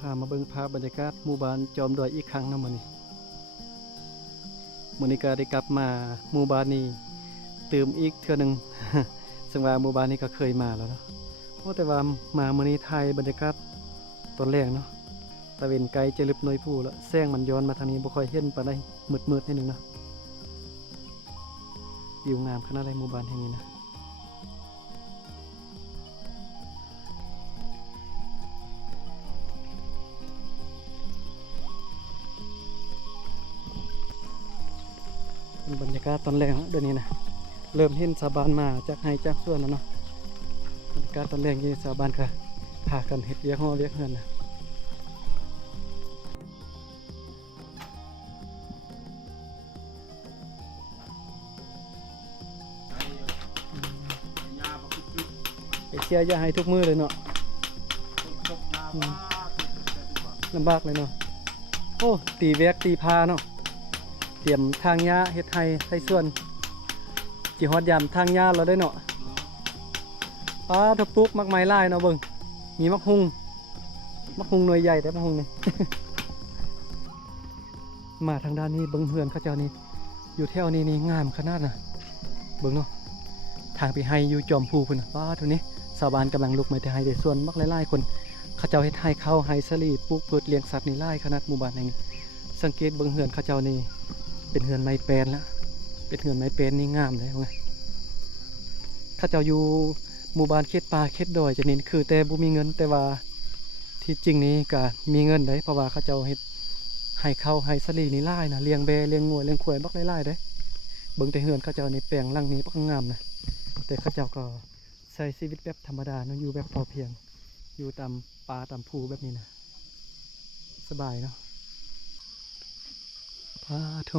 พามาเบิ่งภาพบรรยากาศหมู่บ้านจอมดอยอีกครั้งนะมื้อนี้ก็ได้กลับมาหมู่บ้านนี้เติมอีกเทื่อนึง ซึ่งว่าหมู่บ้านนี้ก็เคยมาแล้วเนาะแต่ว่ามามื้อนี้ถ่ายบรรยากาศตอนแรกเนาะตะเวนไกลจะลึบหน่วยผู้แล้วแสงมันย้อนมาทางนี้บ่ค่อยเห็นปานใดมืดๆนิดนึงเนาะวิวงามขนาดใดหมู่บ้านแห่งนี้นะบรรยากาศตอนแรกเดี๋ยวนี้นะเริ่มเห็นชาวบ้านมาจากไห้จากสวนแล้วเนาะบรรยากาศตอนแรกนี่ชาวบ้านก็พากันเฮ็ดเวียกฮ้อเวียกเฮือนนะไปเชียร์อย่าให้ทุกมือเลยเนาะลำบากเลยเนาะโอ้ตีแวกตีพาเนาะเตรียมทางหญ้าเฮ็ดไห้ส่วนจิฮอดยามทางหญ้าเราได้เนาะป้าทบปุ๊กมักไม้ลายเนาะเบิ่งมีมักฮุงหน่วยใหญ่แต่มักฮุงนี่ มาทางด้านนี้เบิ่งเฮือนเขาเจ้านี่อยู่แถวนี้นี่งามขนาดน่ะเบิ่งเนาะทางไปไห้อยู่จอมภูพุ่นน่ะป้าเท่านี้ชาวบ้านกำลังลุกไม้แต่ไห้ได้ส่วนมักหลายๆคนเขาเจ้าเฮ็ดไห้ข้าวไห้สลีปลูกพืชเลี้ยงสัตว์นี่หลายขนาดหมู่บ้านแห่งนี้สังเกตเบิ่งเฮือนเขาเจ้านี่เป็นเฮือนไม้แปลนแล้วเป็นเฮือนไม้แปลนนี่งามเลยว่าไงเขาเจ้าอยู่หมู่บ้านเขตป่าเขตดอยจะนี่คือแต่บ่มีเงินแต่ว่าที่จริงนี่ก็มีเงินได้เพราะว่าเขาเจ้าเฮ็ดให้ข้าวให้สลีนี่หลายนะเลี้ยงแบเลี้ยงงัวเลี้ยงควายบักหลายๆเด้เบิ่งแต่เฮือนเขาเจ้านี่แปลงหลังนี้บักงามนะแต่เขาเจ้าก็ใช้ชีวิตแบบธรรมดาเนาะอยู่แบบพอเพียงอยู่ตามป่าตามภูแบบนี้นะสบายเนาะพาโถ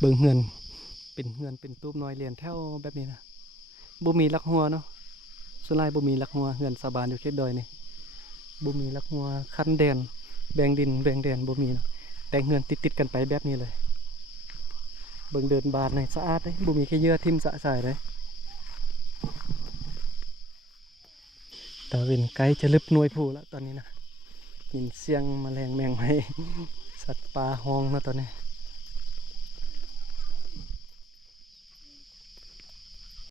เบิ่งเฮือนเป็นตูบน้อยเรียนแถวแบบนี้นะบ่มีลักหัวเนาะส่วนหลายบ่มีลักหัวเฮือนชาวบ้านอยู่เขตดอยนี่บ่มีลักหัวคันแดนแบ่งดินแบ่งแดนบ่มีเนาะแต่เฮือนติดกันไปแบบนี้เลยเบิ่งเดินบานในสะอาดเลยบ่มีแค่เยื่อทิ่มสะสายเลยตะเวนไกลจะลึบหน่วยผู้แล้วตอนนี้นะยินเสียงแมลงแมงไม้สัตว์ป่าฮ้องนะตอนนี้